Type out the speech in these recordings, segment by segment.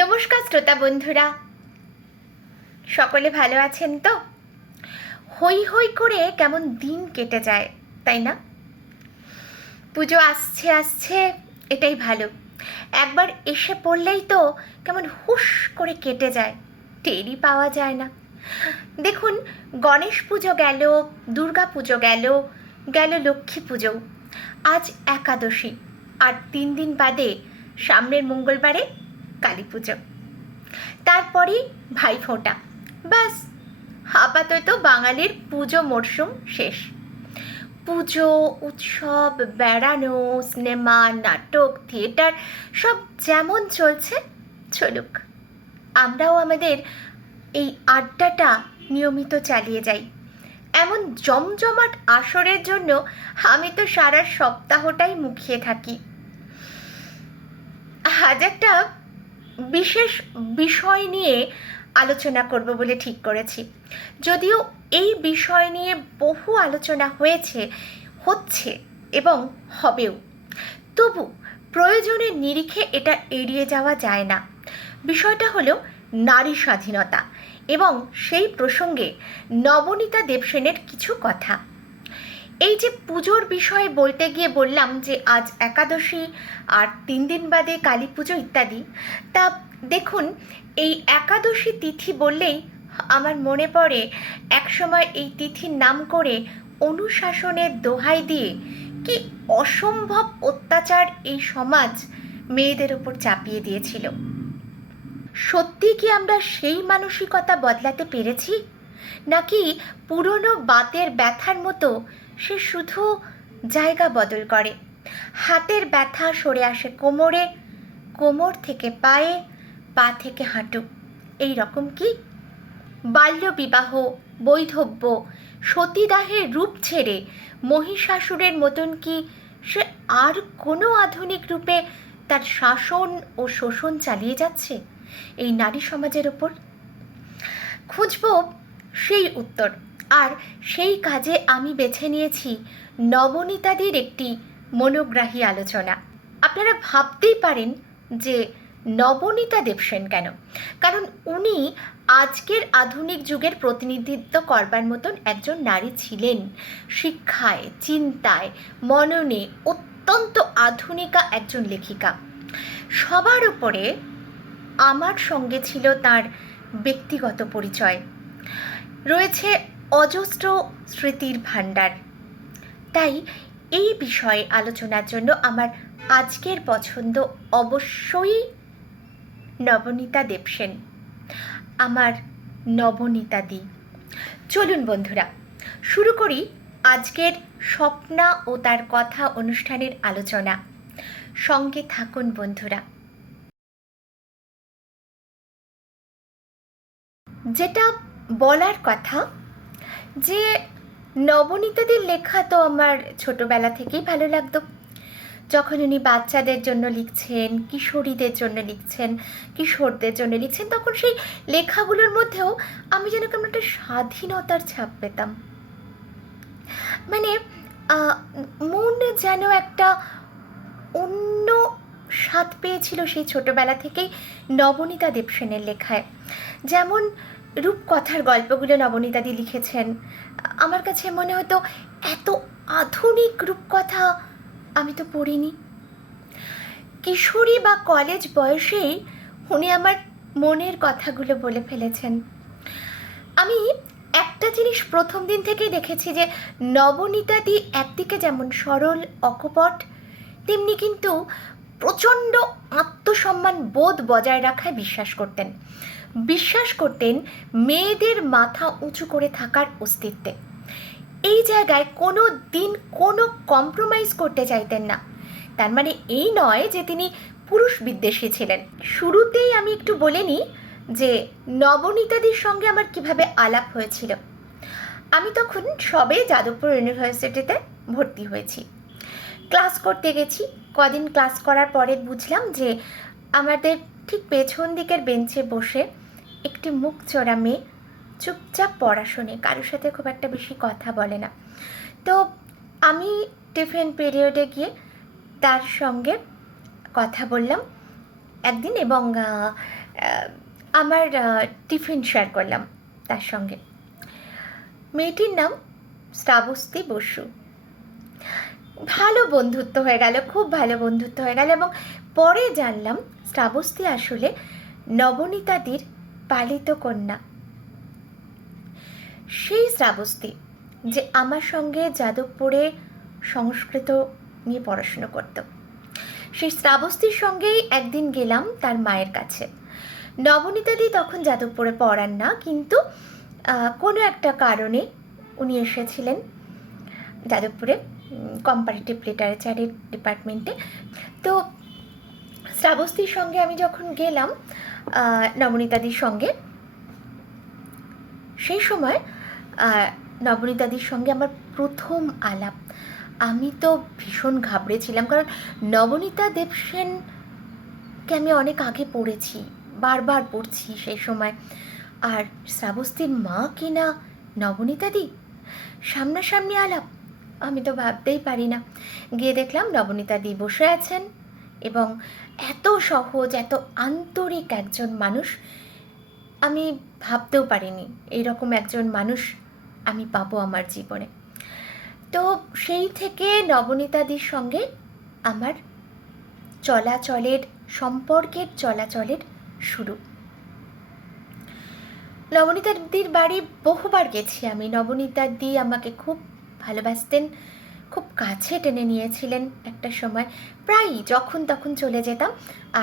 নমস্কার শ্রোতা বন্ধুরা। সকলে ভালো আছেন তো? হই হই করে কেমন দিন কেটে যায়, তাই না? পুজো আসছে আসছে, এটাই ভালো। একবার এসে পড়লেই তো কেমন হুশ করে কেটে যায়, টেরই পাওয়া যায় না। দেখুন, গণেশ পুজো গেল, দুর্গা পুজো গেল গেল লক্ষ্মী পুজো। আজ একাদশী, আর তিন দিন বাদে সামনের মঙ্গলবারে কালী পুজো তারপরেই ভাইফোঁটা। ব্যাস, আপাতত বাঙালির পুজো মরশুম শেষ। পুজো, উৎসব, বেড়ানো, সিনেমা, নাটক, থিয়েটার, সব যেমন চলছে, চলুক। আমরাও আমাদের এই আড্ডাটা নিয়মিত চালিয়ে যাই। এমন জমজমাট আসরের জন্য আমি তো সারা সপ্তাহটাই মুখিয়ে থাকি। আজ একটা বিশেষ বিষয় নিয়ে আলোচনা করব বলে ঠিক করেছি। যদিও এই বিষয় নিয়ে বহু আলোচনা হয়েছে, হচ্ছে এবং হবেও। তবু প্রয়োজনের নিরিখে এটা এড়িয়ে যাওয়া যায় না। বিষয়টা হলো নারী স্বাধীনতা এবং সেই প্রসঙ্গে নবনীতা দেবসেনের কিছু কথা। এই যে পুজোর বিষয়ে বলতে গিয়ে বললাম যে আজ একাদশী আর তিন দিন বাদে কালী পুজো ইত্যাদি, তা দেখুন, এই একাদশী তিথি বললেই আমার মনে পড়ে একসময় এই তিথির নাম করে অনুশাসনের দোহাই দিয়ে কি অসম্ভব অত্যাচার এই সমাজ মেয়েদের ওপর চাপিয়ে দিয়েছিল। সত্যি কি আমরা সেই মানসিকতা বদলাতে পেরেছি? নাকি পুরনো বাতের ব্যথার মতো সে শুধু জায়গা বদল করে। হাতের ব্যথা সরে আসে কোমরে, কোমর থেকে পায়ে, পা থেকে হাঁটু। এই রকম কি? বাল্যবিবাহ, বৈধব্য, সতীদাহের রূপ ছেড়ে মহিষাসুরের মতন কি সে আর কোনো আধুনিক রূপে তার শাসন ও শোষণ চালিয়ে যাচ্ছে এই নারী সমাজের ওপর? খুঁজব সেই উত্তর। আর সেই কাজে আমি বেছে নিয়েছি নবনীতাদির একটি মনোগ্রাহী আলোচনা। আপনারা ভাবতেই পারেন যে নবনীতা দেবসেন কেন? কারণ উনি আজকের আধুনিক যুগের প্রতিনিধিত্ব করবার মতন একজন নারী ছিলেন। শিক্ষায়, চিন্তায়, মননে অত্যন্ত আধুনিকা একজন লেখিকা। সবার উপরে আমার সঙ্গে ছিল তার ব্যক্তিগত পরিচয়। রয়েছে অজস্র স্মৃতির ভাণ্ডার। তাই এই বিষয়ে আলোচনার জন্য আমার আজকের পছন্দ অবশ্যই নবনীতা দেবসেন আমার নবনীতা দি। চলুন বন্ধুরা, শুরু করি আজকের স্বপ্না ও তার কথা অনুষ্ঠানের আলোচনা। সঙ্গে থাকুন বন্ধুরা। যেটা বলার কথা যে নবনীতাদের লেখা তো আমার ছোটবেলা থেকেই ভালো লাগতো। যখন উনি বাচ্চাদের জন্য লিখছেন, কিশোরীদের জন্য লিখছেন, কিশোরদের জন্য লিখছেন, তখন সেই লেখাগুলোর মধ্যেও আমি যেন কেমন একটা স্বাধীনতার ছাপ পেতাম। মানে মন যেন একটা অন্য স্বাদ পেয়েছিল সেই ছোটবেলা থেকেই নবনীতা দেবসেনের লেখায়। যেমন রূপকথার গল্পগুলো নবনীতাদি লিখেছেন। আমার কাছে মনে হতো, এত আধুনিক রূপকথা আমি তো পড়িনি। কিশোরী বা কলেজ বয়সেই উনি আমার মনের কথাগুলো বলে ফেলেছেন। আমি একটা জিনিস প্রথম দিন থেকেই দেখেছি যে নবনীতাদি একদিকে যেমন সরল, অকপট, তেমনি কিন্তু প্রচণ্ড আত্মসম্মান বোধ বজায় রাখায় বিশ্বাস করতেন। বিশ্বাস করতেন মেয়েদের মাথা উঁচু করে থাকার অস্তিত্বে। এই জায়গায় কোনো দিন কোনো কম্প্রোমাইজ করতে চাইতেন না। তার মানে এই নয় যে তিনি পুরুষ বিদ্বেষী ছিলেন। শুরুতেই আমি একটু বলে নিই যে নবনীতাদির সঙ্গে আমার কীভাবে আলাপ হয়েছিল। আমি তখন সবে যাদবপুর ইউনিভার্সিটিতে ভর্তি হয়েছি। ক্লাস করতে গেছি। কদিন ক্লাস করার পরে বুঝলাম যে আমাদের ঠিক পেছন দিকের বেঞ্চে বসে একটি মুখ চোরা মেয়ে চুপচাপ পড়াশোনে, কারোর সাথে খুব একটা বেশি কথা বলে না। তো আমি টিফিন পিরিয়ডে গিয়ে তার সঙ্গে কথা বললাম একদিন এবং আমার টিফিন শেয়ার করলাম তার সঙ্গে। মেয়েটির নাম শ্রাবস্তি বসু। ভালো বন্ধুত্ব হয়ে গেল, খুব ভালো বন্ধুত্ব হয়ে গেল এবং পরে জানলাম শ্রাবস্তি আসলে নবনীতাদির পালিত কন্যা। সেই শ্রাবস্তি যে আমার সঙ্গে যাদবপুরে সংস্কৃত নিয়ে পড়াশুনো করত। সেই শ্রাবস্তির সঙ্গেই একদিন গেলাম তার মায়ের কাছে। নবনীতাদি তখন যাদবপুরে পড়ান না, কিন্তু কোনো একটা কারণে উনি এসেছিলেন যাদবপুরে কম্পারেটিভ লিটারেচারের ডিপার্টমেন্টে তো শ্রাবস্তির সঙ্গে আমি যখন গেলাম নবনীতাদির সঙ্গে। সেই সময় নবনীতাদির সঙ্গে আমার প্রথম আলাপ। আমি তো ভীষণ ঘাবড়েছিলাম কারণ নবনীতা দেবসেনকে আমি অনেক আগে পড়েছি, বারবার পড়ছি সেই সময়। আর শ্রাবস্তির মা কিনা নবনীতাদি? সামনাসামনি আলাপ, আমি তো ভাবতেই পারি না। গিয়ে দেখলাম নবনীতাদি বসে আছেন এবং এত সহজ, এত আন্তরিক একজন মানুষ আমি ভাবতেও পারিনি এইরকম একজন মানুষ আমি পাবো আমার জীবনে। তো সেই থেকে নবনীতাদির সঙ্গে আমার চলাচলের, সম্পর্কের চলাচলের শুরু। নবনীতাদির বাড়ি বহুবার গেছি আমি। নবনীতাদি আমাকে খুব ভালোবাসতেন। খুব কাছে টেনে নিয়েছিলেন একটা সময়। প্রায়ই যখন তখন চলে যেতাম,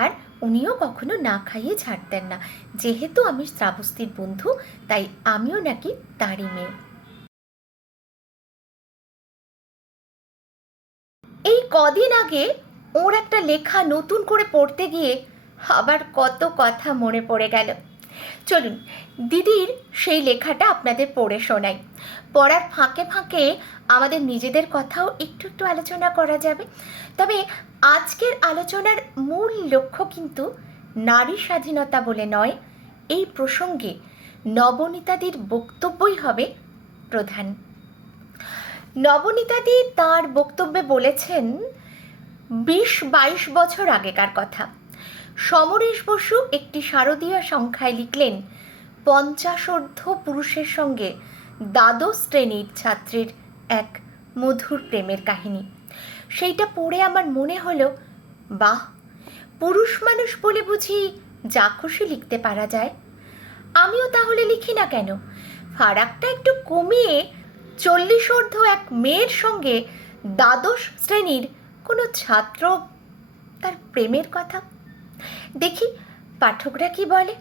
আর উনিও কখনো না খাইয়ে ছাড়তেন না। যেহেতু আমি শ্রাবস্তির বন্ধু, তাই আমিও নাকি তারই মেয়ে। এই কদিন আগে ওর একটা লেখা নতুন করে পড়তে গিয়ে আবার কত কথা মনে পড়ে গেল। চলুন, দিদির সেই লেখাটা আপনাদের পড়ে শোনাই। পড়ার ফাঁকে ফাঁকে আমাদের নিজেদের কথাও একটু একটু আলোচনা করা যাবে। তবে আজকের আলোচনার মূল লক্ষ্য কিন্তু নারী স্বাধীনতা বলে নয়, এই প্রসঙ্গে নবনীতাদির বক্তব্যই হবে প্রধান। নবনীতাদি তার বক্তব্যে বলেছেন, বিশ বাইশ বছর আগেকার কথা। সমরেশ বসু একটি শারদীয় সংখ্যায় লিখলেন, পঞ্চাশোর্ধ্ব পুরুষের সঙ্গে দ্বাদশ শ্রেণির ছাত্রীর এক মধুর প্রেমের কাহিনী। সেইটা পড়ে আমার মনে হলো, বাহ, পুরুষ মানুষ বলে বুঝি যা খুশি লিখতে পারা যায়। আমিও তাহলে লিখি না কেন? ফারাকটা একটু কমিয়ে চল্লিশোর্ধ্ব এক মেয়ের সঙ্গে দ্বাদশ শ্রেণির কোনো ছাত্র তার প্রেমের কথা দেখি পাঠকরা কি বলে।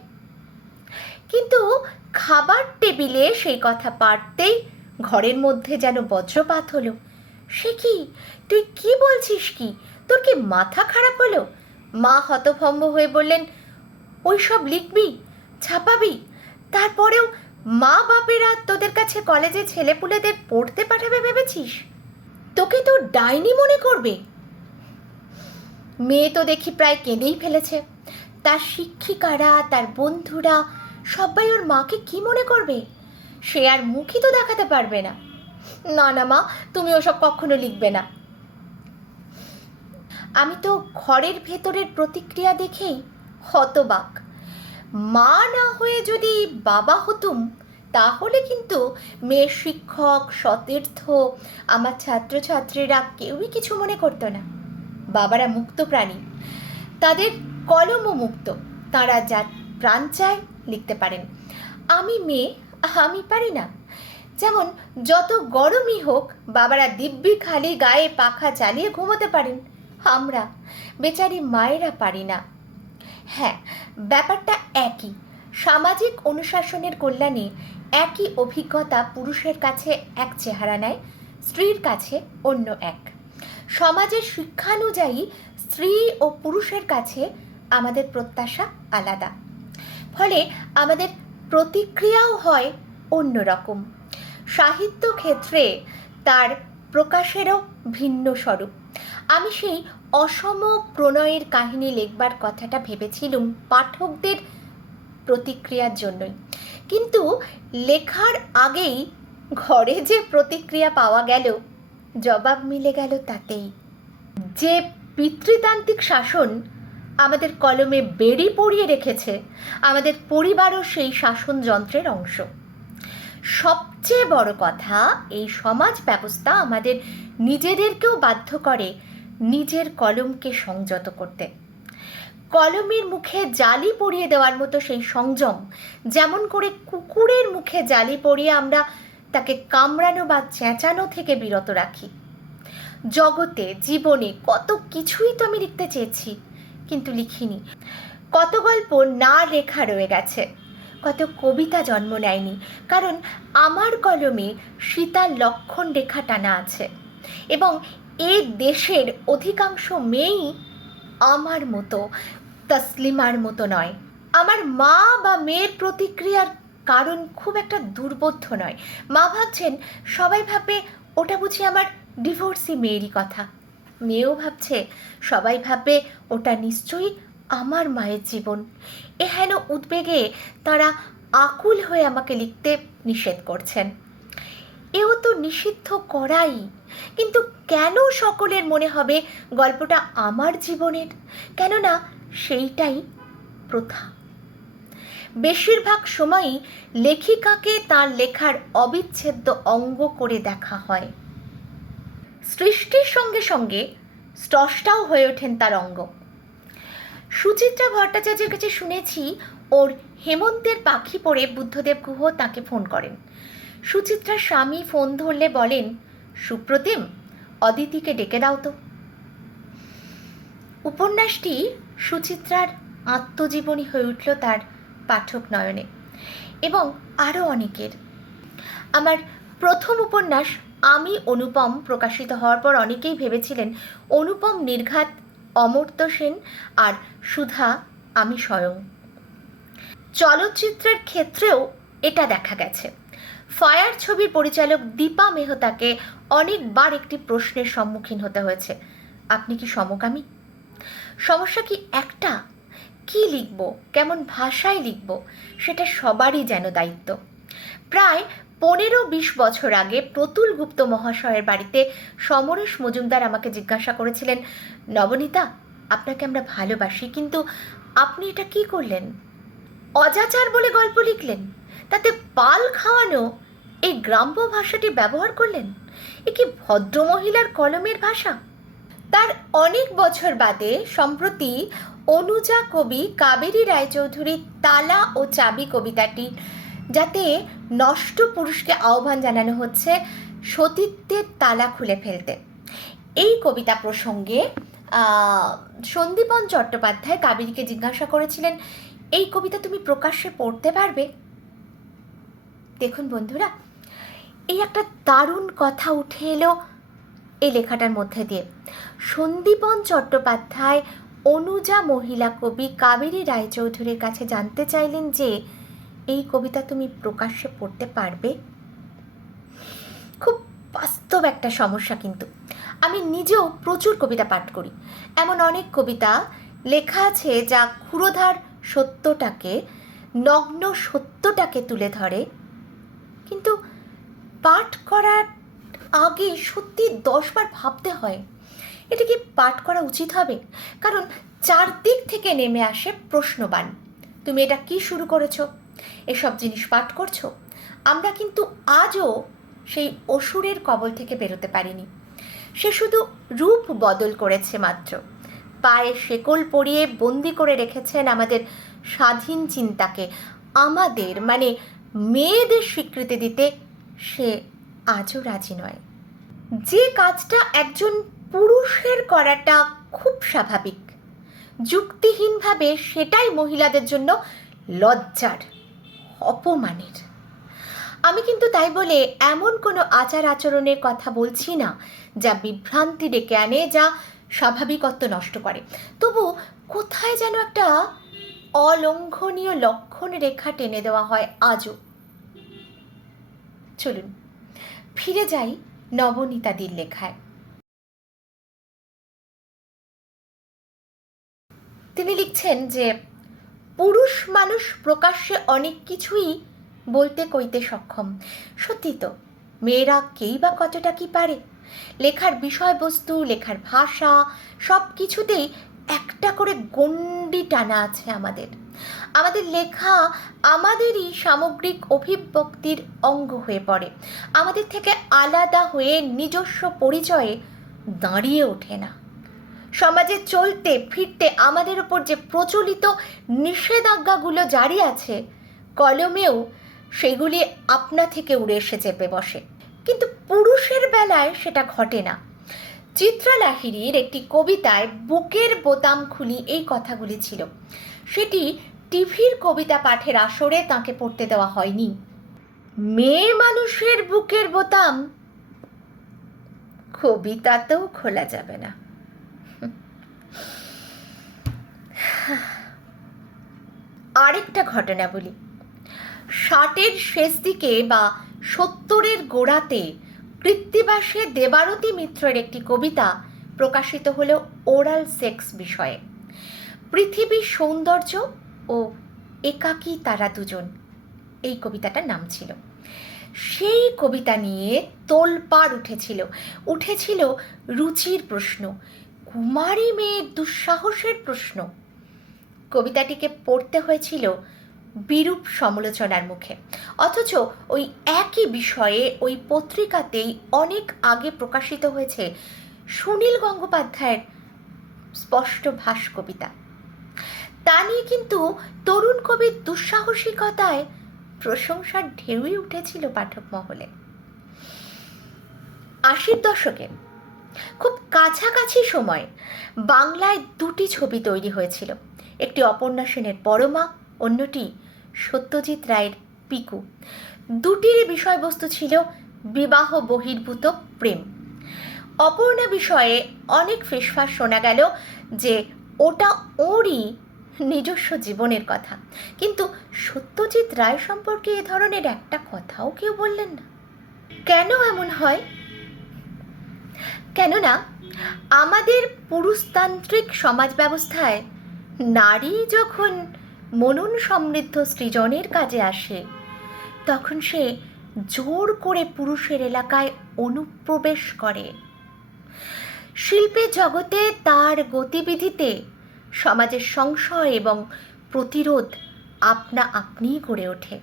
কিন্তু খাবার টেবিলে সেই কথা পারতেই ঘরের মধ্যে যেন বজ্রপাত হলো। সে কি? তুই কি বলছিস কি? তোর কি মাথা খারাপ হলো? মা হতভম্ব হয়ে বললেন ওই সব লিখবি, ছাপাবি। তারপরেও মা বাপেরা তোদের কাছে কলেজে ছেলেপুলেদের পড়তে পাঠাবে ভেবেছিস? তোকে তো ডাইনি মনে করবে। মেয়ে তো দেখি প্রায় কেঁদেই ফেলেছে। তার শিক্ষিকারা, তার বন্ধুরা, সবাই ওর মাকে কি মনে করবে? সে আর মুখই তো দেখাতে পারবে না। না না মা, তুমি ওসব কখনো লিখবে না। আমি তো ঘরের ভেতরের প্রতিক্রিয়া দেখেই হতবাক। মা না হয়ে যদি বাবা হতুম, তাহলে কিন্তু মেয়ের শিক্ষক, সতীর্থ, আমার ছাত্রছাত্রীরা কেউই কিছু মনে করতো না। বাবারা মুক্ত প্রাণী। তাদের কলমও মুক্ত। তারা যা প্রাণ চায় লিখতে পারেন। আমি মেয়ে, আমি পারি না। যেমন যত গরমই হোক, বাবারা দিব্যি খালি গায়ে পাখা চালিয়ে ঘুমোতে পারেন। আমরা, বেচারি মায়েরা পারি না। হ্যাঁ ব্যাপারটা একই। সামাজিক অনুশাসনের কল্যাণে একই অভিজ্ঞতা পুরুষের কাছে এক চেহারা নেয়, স্ত্রীর কাছে অন্য এক। সমাজের শিক্ষানুযায়ী স্ত্রী ও পুরুষের কাছে আমাদের প্রত্যাশা আলাদা। ফলে আমাদের প্রতিক্রিয়াও হয় অন্যরকম সাহিত্য ক্ষেত্রে তার প্রকাশেরও ভিন্ন স্বরূপ। আমি সেই অসম প্রণয়ের কাহিনী লিখবার কথাটা ভেবেছিলুম পাঠকদের প্রতিক্রিয়ার জন্যই। কিন্তু লেখার আগেই ঘরে যে প্রতিক্রিয়া পাওয়া গেল জবাব মিলে গেল তাতেই। যে পিতৃতান্ত্রিক শাসন আমাদের কলমে বেড়ি পড়িয়ে রেখেছে, আমাদের পরিবারও সেই শাসন যন্ত্রের অংশ। সবচেয়ে বড় কথা, এই সমাজ ব্যবস্থা আমাদের নিজেদেরকেও বাধ্য করে নিজের কলমকে সংযত করতে। কলমের মুখে জালি পরিয়ে দেওয়ার মতো সেই সংযম, যেমন করে কুকুরের মুখে জালি পরিয়ে আমরা তাকে কামড়ানো বা চেঁচানো থেকে বিরত রাখি। জগতে, জীবনে কত কিছুই তো আমি লিখতে চেয়েছি, কিন্তু লিখিনি। কত গল্প না লেখা রয়ে গেছে, কত কবিতা জন্ম নেয়নি, কারণ আমার কলমে সীতার লক্ষণ রেখা টানা আছে এবং এ দেশের অধিকাংশ মেয়েই আমার মতো, তসলিমার মতো নয়। আমার মা বা মেয়ের প্রতিক্রিয়ার কারণ খুব একটা দুর্বোধ্য নয়। মা ভাবছেন, সবাই ভাববে ওটা বুঝি আমার ডিভোর্সি মেয়েরই কথা। মেয়েও ভাবছে, সবাই ভাববে ওটা নিশ্চয়ই আমার মায়ের জীবন। এ হেন উদ্বেগে তারা আকুল হয়ে আমাকে লিখতে নিষেধ করছেন। এও তো নিষিদ্ধ করাই। কিন্তু কেন সকলের মনে হবে গল্পটা আমার জীবনের? কেননা সেইটাই প্রথা। বেশিরভাগ সময়ই লেখিকাকে তার লেখার অবিচ্ছেদ্য অঙ্গ করে দেখা হয়। সৃষ্টির সঙ্গে সঙ্গে স্রষ্টাও হয়ে ওঠেন তার অঙ্গ। সুচিত্রা ভট্টাচার্যের কাছে শুনেছি, ওর হেমন্তের পাখি পড়ে বুদ্ধদেব গুহ তাকে ফোন করেন। সুচিত্রার স্বামী ফোন ধরলে বলেন, সুপ্রতিম, অদিতিকে ডেকে দাও তো। উপন্যাসটি সুচিত্রার আত্মজীবনী হয়ে উঠল তার পাঠক নয়নে এবং আরও অনেকের। আমার প্রথম উপন্যাস আমি অনুপম প্রকাশিত হওয়ার পর অনেকেই ভেবেছিলেন অনুপম নির্ঘাত, অমর্ত্য সেন আর সুধা, আমি স্বয়ং। চলচ্চিত্রের ক্ষেত্রেও এটা দেখা গেছে। ফায়ার ছবির পরিচালক দীপা মেহতাকে অনেকবার একটি প্রশ্নের সম্মুখীন হতে হয়েছে। আপনি কি সমকামী? সমস্যা কি একটা? কি লিখব? কেমন ভাষায় লিখব? সেটা সবারই যেন দায়িত্ব। প্রায় পনেরো বিশ বছর আগে প্রতুল গুপ্ত মহাশয়ের বাড়িতে সমরেশ মজুমদার আমাকে জিজ্ঞাসা করেছিলেন, নবনীতা, আপনাকে আমরা ভালোবাসি, কিন্তু আপনি এটা কি করলেন? অজাচার বলে গল্প লিখলেন? তাতে পাল খাওয়ানো এই গ্রাম্য ভাষাটি ব্যবহার করলেন? এ কি ভদ্রমহিলার কলমের ভাষা? তার অনেক বছর বাদে সম্প্রতি অনুজা কবি কাবেরী রায়চৌধুরীর তালা ও চাবি কবিতাটি, যাতে নষ্ট পুরুষকে আহ্বান জানানো হচ্ছে, সতীত্বের তালা খুলে ফেলতে। এই কবিতা প্রসঙ্গে সন্দীপন চট্টোপাধ্যায় কাবেরীকে জিজ্ঞাসা করেছিলেন, এই কবিতা তুমি প্রকাশ্যে পড়তে পারবে? দেখুন বন্ধুরা, এই একটা দারুণ কথা উঠে এলো এই লেখাটার মধ্যে দিয়ে। সন্দীপন চট্টোপাধ্যায় অনুজা মহিলা কবি কাবেরী রায়চৌধুরীর কাছে জানতে চাইলেন যে, এই কবিতা তুমি প্রকাশ্যে পড়তে পারবে? খুব বাস্তব একটা সমস্যা কিন্তু। আমি নিজেও প্রচুর কবিতা পাঠ করি। এমন অনেক কবিতা লেখা আছে যা ক্ষুরোধার সত্যটাকে, নগ্ন সত্যটাকে তুলে ধরে। কিন্তু পাঠ করার আগে সত্যি দশবার ভাবতে হয়। এটা কি পাঠ করা উচিত হবে? কারণ চারদিক থেকে নেমে আসে প্রশ্নবান। তুমি এটা কি শুরু করেছ? এসব জিনিস পাঠ করছ? আমরা কিন্তু আজও সেই অসুরের কবল থেকে বেরোতে পারিনি। সে শুধু রূপ বদল করেছে মাত্র। পায়ে শেকল পরিয়ে বন্দি করে রেখেছেন আমাদের স্বাধীন চিন্তাকে। আমাদের মানে মেয়েদের স্বীকৃতি দিতে সে আজও রাজি নয়। যে কাজটা একজন পুরুষের করাটা খুব স্বাভাবিক। যুক্তিহীনভাবে সেটাই মহিলাদের জন্য লজ্জার, অপমানের। আমি কিন্তু তাই বলে এমন কোনো আচার আচরণের কথা বলছি না, যা বিভ্রান্তি ডেকে আনে, যা স্বাভাবিকত্ব নষ্ট করে। তবু কোথায় যেন একটা অলঙ্ঘনীয় লক্ষণ রেখা টেনে দেওয়া হয় আজও। চলুন। ফিরে যাই নবনীতাদির লেখায়। তিনি লিখছেন যে, পুরুষ মানুষ প্রকাশ্যে অনেক কিছুই বলতে কইতে সক্ষম। সত্যি তো, মেয়েরা কেই বা কতটা কি পারে? লেখার বিষয়বস্তু, লেখার ভাষা সব কিছুতেই একটা করে গণ্ডি টানা আছে আমাদের। আমাদের লেখা আমাদেরই সামগ্রিক অভিব্যক্তির অঙ্গ হয়ে পড়ে। আমাদের থেকে আলাদা হয়ে নিজস্ব পরিচয়ে দাঁড়িয়ে ওঠে না। সমাজে চলতে, ফিরতে আমাদের উপর যে প্রচলিত নিষেধাজ্ঞাগুলো জারি আছে, কলমেও সেগুলি আপনা থেকে উড়ে এসে চেপে বসে। কিন্তু পুরুষের বেলায় সেটা ঘটে না। চিত্রা লাহিড়ির একটি কবিতায় বুকের বোতাম খুলি এই কথাগুলি ছিল। সেটি টিভির কবিতা পাঠের আসরে তাকে পড়তে দেওয়া হয়নি। মেয়ে মানুষের বুকের বোতাম, কবিতাতেও খোলা যাবে না। আরেকটা ঘটনা বলি। ষাটের শেষ দিকে বা সত্তরের গোড়াতে কৃত্তিবাসে দেবারতী মিত্রের একটি কবিতা প্রকাশিত হল ওরাল সেক্স বিষয়ে। পৃথিবীর সৌন্দর্য ও একাকী তারা দুজন। এই কবিতাটার নাম ছিল। সেই কবিতা নিয়ে তোলপাড় উঠেছিল। উঠেছিল রুচির প্রশ্ন, কুমারী মেয়ের দুঃসাহসের প্রশ্ন। কবিতাটিকে পড়তে হয়েছিল বিরূপ সমালোচনার মুখে। অথচ ওই একই বিষয়ে ওই পত্রিকাতেই অনেক আগে প্রকাশিত হয়েছে সুনীল গঙ্গোপাধ্যায়ের স্পষ্ট ভাস কবিতা তা নিয়ে কিন্তু তরুণ কবির দুঃসাহসিকতায় প্রশংসার ঢেউই উঠেছিল পাঠক মহলে। আশির দশকে, খুব কাছাকাছি সময় বাংলায় দুটি ছবি তৈরি হয়েছিল। একটি অপর্ণা সেনের পরমা অন্যটি সত্যজিৎ রায়ের পিকু। দুটির বিষয়বস্তু ছিল বিবাহ বহির্ভূত প্রেম। অপর্ণা বিষয়ে অনেক ফেসফাস শোনা গেল যে ওটা ওরই নিজস্ব জীবনের কথা। কিন্তু সত্যজিৎ রায় সম্পর্কে এ ধরনের একটা কথাও কেউ বললেন না। কেন এমন হয়? কেননা আমাদের পুরুষতান্ত্রিক সমাজ ব্যবস্থায় নারী যখন মনন সমৃদ্ধ সৃজনের কাজে আসে। তখন সে জোর করে পুরুষের এলাকায় অনুপ্রবেশ করে। শিল্পের জগতে তার গতিবিধিতে সমাজের সংশয় এবং প্রতিরোধ আপনা আপনিই গড়ে ওঠে।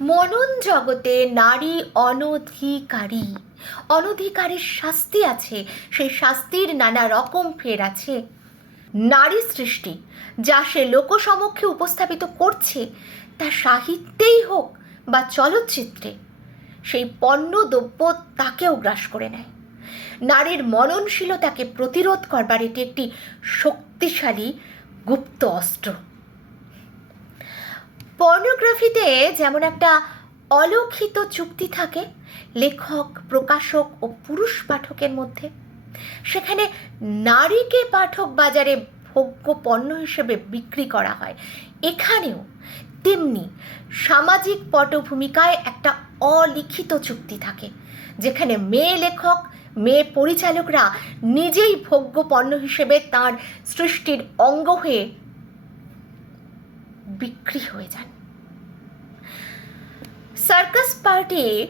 মনন জগতে নারী অনধিকারী, অনধিকারের শাস্তি আছে, সেই শাস্তির নানা রকম ফের আছে। নারী সৃষ্টি, যা সে লোকসমক্ষে উপস্থাপিত করছে, তা সাহিত্যেই হোক বা চলচ্চিত্রে, সেই পণ্য দ্রব্য তাকেও গ্রাস করে নেয়। নারীর মননশীলতাকে প্রতিরোধ করবার এটি একটি শক্তিশালী গুপ্ত অস্ত্র। পর্নোগ্রাফিতে যেমন একটা অলক্ষিত চুক্তি থাকে, লেখক, প্রকাশক ও পুরুষ পাঠকের মধ্যে সেখানে নারীকে পাঠক বাজারে ভোগ্য পণ্য হিসেবে বিক্রি করা হয়। এখানেও তেমনি সামাজিক পটভূমিকায় একটা অলিখিত চুক্তি থাকে, যেখানে মেয়ে লেখক, মেয়ে পরিচালকরা নিজেই ভোগ্য পণ্য হিসেবে তার সৃষ্টির অঙ্গ হয়ে বিক্রি হয়ে যান। সার্কাস পার্টি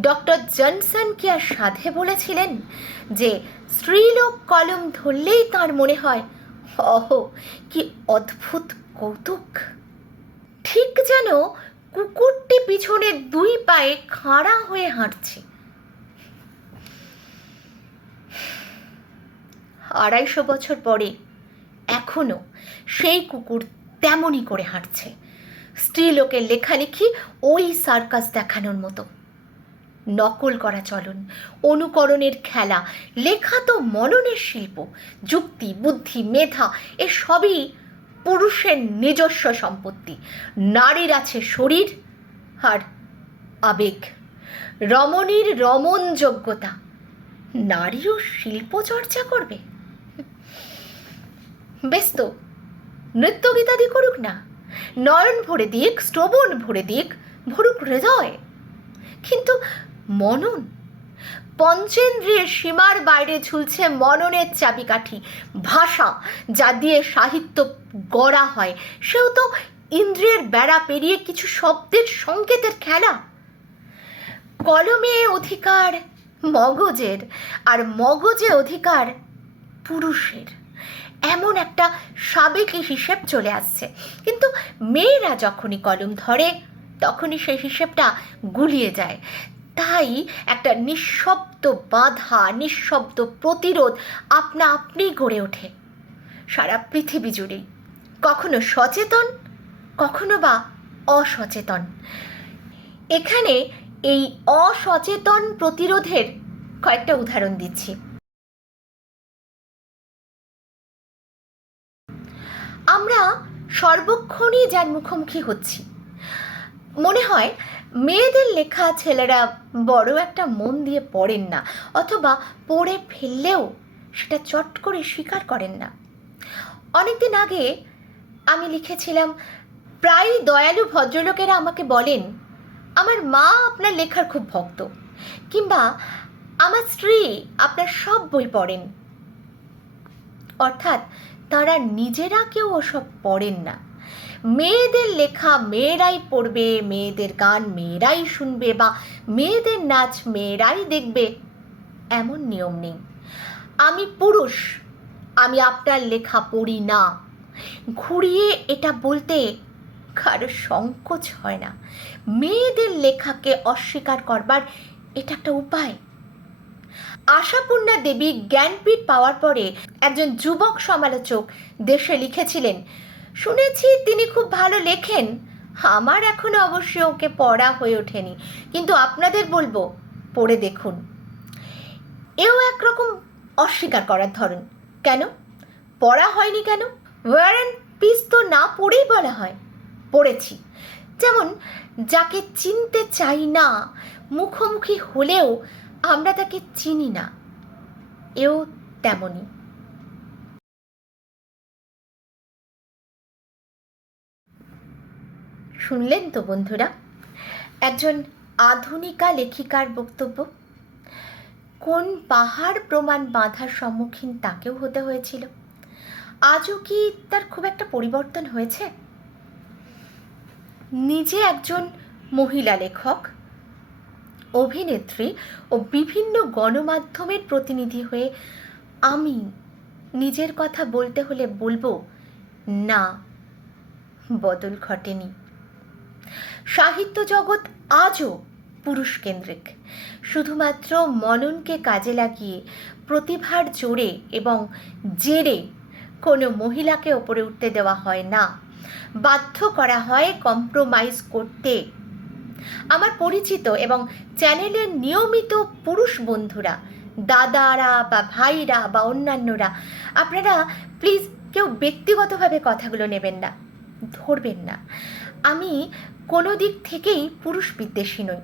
ডক্টর জনসন জনসনকে আর সাধে বলেছিলেন যে স্ত্রীলোক কলম ধরলেই তার মনে হয় অহ কি অদ্ভুত কৌতুক। ঠিক যেন কুকুরটি পিছনে দুই পায়ে খাড়া হয়ে হাঁটছে। আড়াইশো বছর পরে এখনও সেই কুকুর তেমনই করে হাঁটছে। স্ত্রীলোকের লেখালেখি ওই সার্কাস দেখানোর মতো। নকল করা চলন। অনুকরণের খেলা, লেখা তো মননের শিল্প। যুক্তি, বুদ্ধি, মেধা এ সবই পুরুষের নিজস্ব সম্পত্তি। নারীর আছে শরীর আর আবেগ। রমণীর রমণ যোগ্যতা। নারীও শিল্প চর্চা করবে। বেশ তো, নৃত্য গীতাদি করুক না। নয়ন ভরে দিক, শ্রবণ ভরে দিক, ভরুক হৃদয়। কিন্তু মনন? পঞ্চেন্দ্রিয়ের সীমার বাইরে ঝুলছে মননের চাবিকাঠি। ভাষা যা দিয়ে সাহিত্য গড়া হয়, সেও তো ইন্দ্রিয়ের বেড়া পেরিয়ে কিছু শব্দের সংকেতের খেলা। কলমে অধিকার মগজের, আর মগজে অধিকার পুরুষের। এমন একটা সাবেকি হিসেব চলে আসছে। কিন্তু মেয়েরা যখনই কলম ধরে, তখনই সেই হিসেবটা গুলিয়ে যায়। তাই একটা নিঃশব্দ বাধা, নিঃশব্দ প্রতিরোধ আপনা আপনিই গড়ে ওঠে। সারা পৃথিবী জুড়েই কখনো সচেতন, কখনো বা অসচেতন। এখানে এই অসচেতন প্রতিরোধের কয়েকটা উদাহরণ দিচ্ছি। আমরা সর্বক্ষণই যার মুখোমুখি হচ্ছি। মনে হয় মেয়েদের লেখা ছেলেরা বড় একটা মন দিয়ে পড়েন না, অথবা পড়ে ফেললেও সেটা চট করে স্বীকার করেন না। অনেকদিন আগে আমি লিখেছিলাম, প্রায় দয়ালু ভদ্রলোকেরা আমাকে বলেন, আমার মা আপনার লেখার খুব ভক্ত, কিংবা আমার স্ত্রী আপনার সব বই পড়েন। অর্থাৎ তারা নিজেরা কেউ ওসব পড়েন না। মেয়েদের লেখা মেয়েরাই পড়বে, মেয়েদের গান মেয়েরাই শুনবে বা মেয়েদের নাচ মেয়েরাই দেখবে, এমন নিয়ম নেই। আমি পুরুষ, আমি আপনার লেখা পড়ি না। ঘুরিয়ে এটা বলতে কারও সংকোচ হয় না। মেয়েদের লেখাকে অস্বীকার করবার এটা একটা উপায়। আশাপূর্ণা দেবী জ্ঞানপীঠ পাওয়ার পরে একজন যুবক সমালোচক দেশে লিখেছিলেন শুনেছি তিনি খুব ভালো লেখেন। আমার এখনও অবশ্য ওকে পড়া হয়ে ওঠেনি। কিন্তু আপনাদের বলব, পড়ে দেখুন। এও একরকম অস্বীকার করার ধরন। কেন? পড়া হয়নি কেন? ওয়ার অ্যান্ড পিস তো না পড়েই বলা হয়। পড়েছি। যেমন, যাকে চিনতে চাই না, মুখোমুখি হলেও আমরা তাকে চিনি না। এও তেমনই। শুনলেন তো বন্ধুরা? একজন আধুনিকা লেখিকার বক্তব্য, কোন পাহাড় প্রমাণ বাঁধার সম্মুখীন তাকেও হতে হয়েছিল। আজও কি তার খুব একটা পরিবর্তন হয়েছে? নিজে একজন মহিলা লেখক, অভিনেত্রী ও বিভিন্ন গণমাধ্যমের প্রতিনিধি হয়ে আমি নিজের কথা বলতে হলে বলব, না, বদল ঘটেনি। সাহিত্য জগৎ আজও পুরুষকেন্দ্রিক। শুধুমাত্র মননকে কাজে লাগিয়ে, প্রতিভার জোরে এবং জেরে কোনো মহিলাকে ওপরে উঠতে দেওয়া হয় না। বাধ্য করা হয় কম্প্রোমাইজ করতে। আমার পরিচিত এবং চ্যানেলের নিয়মিত পুরুষ বন্ধুরা, দাদারা বা ভাইরা বা অন্যান্যরা, আপনারা প্লিজ কেউ ব্যক্তিগতভাবে কথাগুলো নেবেন না, ধরবেন না। আমি কোনো দিক থেকেই পুরুষ বিদ্বেষী নই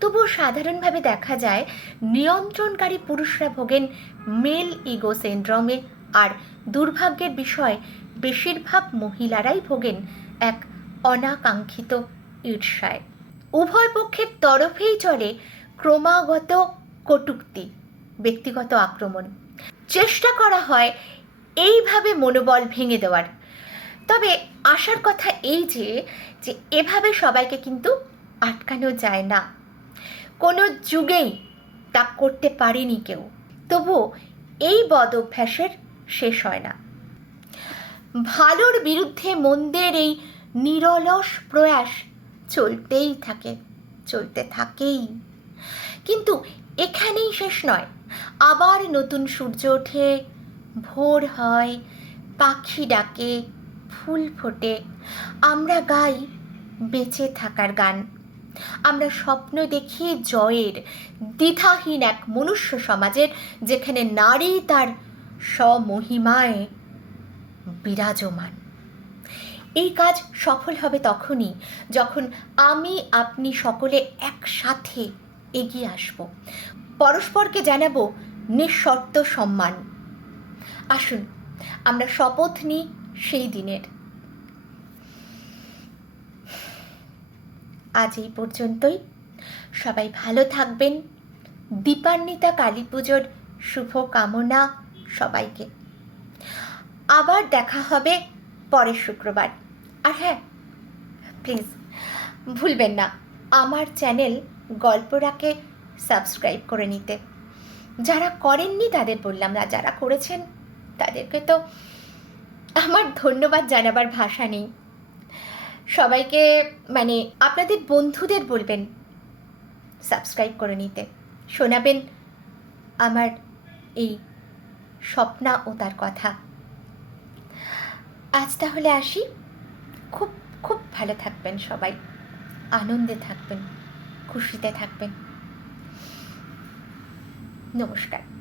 তবুও সাধারণভাবে দেখা যায়, নিয়ন্ত্রণকারী পুরুষরা ভোগেন মেল ইগো সিন্ড্রমে, আর দুর্ভাগ্যের বিষয়, বেশিরভাগ মহিলারাই ভোগেন এক অনাকাঙ্ক্ষিত ঈর্ষায়। উভয় পক্ষের তরফেই চলে ক্রমাগত কটুক্তি, ব্যক্তিগত আক্রমণ। চেষ্টা করা হয় এইভাবে মনোবল ভেঙে দেওয়ার। তবে আসার কথা এই যে যে এভাবে সবাইকে কিন্তু আটকানো যায় না। কোনো যুগেই তা করতে পারেনি কেউ। তবু এই বদ অভ্যাসের শেষ হয় না। ভালোর বিরুদ্ধে মন্দের এই নিরলস প্রয়াস চলতেই থাকে, চলতে থাকেই। কিন্তু এখানেই শেষ নয়। আবার নতুন সূর্য ওঠে, ভোর হয়, পাখি ডাকে ফুল ফোটে। আমরা গাই বেঁচে থাকার গান। আমরা স্বপ্ন দেখি জয়ের, দ্বিধাহীন এক মনুষ্য সমাজের, যেখানে নারী তার স্বমহিমায় বিরাজমান। এই কাজ সফল হবে তখনই, যখন আমি, আপনি সকলে একসাথে এগিয়ে আসব। পরস্পরকে জানাব নিঃশর্ত সম্মান। আসুন, আমরা শপথ নিই সেই দিনের। আজ এই পর্যন্তই। সবাই ভালো থাকবেন। দীপান্বিতা কালী পুজোর শুভ কামনা সবাইকে। আবার দেখা হবে পরের শুক্রবার। আর হ্যাঁ প্লিজ ভুলবেন না, আমার চ্যানেল গল্পরাকে সাবস্ক্রাইব করে নিতে। যারা করেননি তাদের বললাম না, যারা করেছেন তাদেরকে তো আমার ধন্যবাদ জানাবার ভাষা নেই। সবাইকে মানে আপনাদের বন্ধুদের বলবেন সাবস্ক্রাইব করে নিতে। শোনাবেন আমার এই স্বপ্না ও তার কথা। আজ তাহলে আসি। খুব খুব ভালো থাকবেন সবাই। আনন্দে থাকবেন, খুশিতে থাকবেন। নমস্কার।